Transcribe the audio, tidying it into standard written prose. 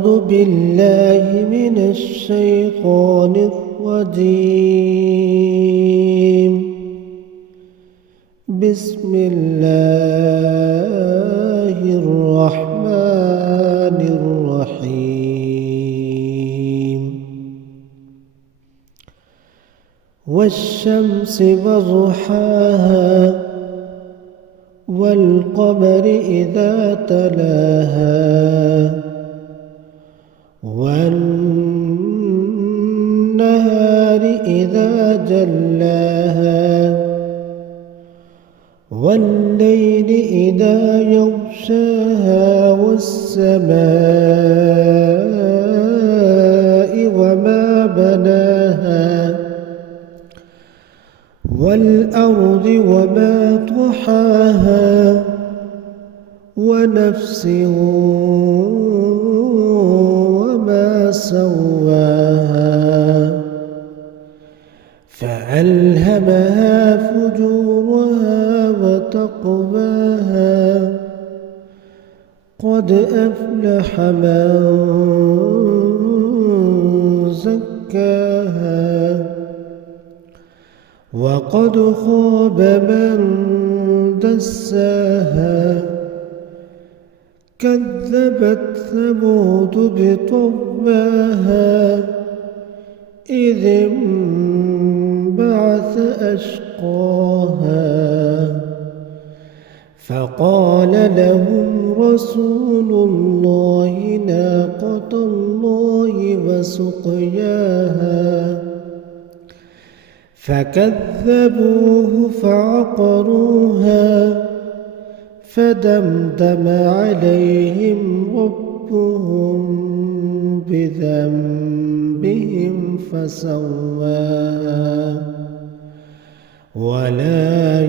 أعوذ بالله من الشيطان الرجيم. بسم الله الرحمن الرحيم. والشمس وضحاها والقمر إذا تلاها والنهار إذا جلاها والليل إذا يغشاها والسماء وما بناها والأرض وما طحاها ونفس وما سواها فألهمها فجورها وتقواها قد أفلح من زكاها وقد خاب من دساها كذبت ثمود بطغواها إذ انبعث أشقاها فقال لهم رسول الله ناقة الله وسقياها فكذبوه فعقروها فدمدم عليهم ربهم بذنبهم فسواها ولا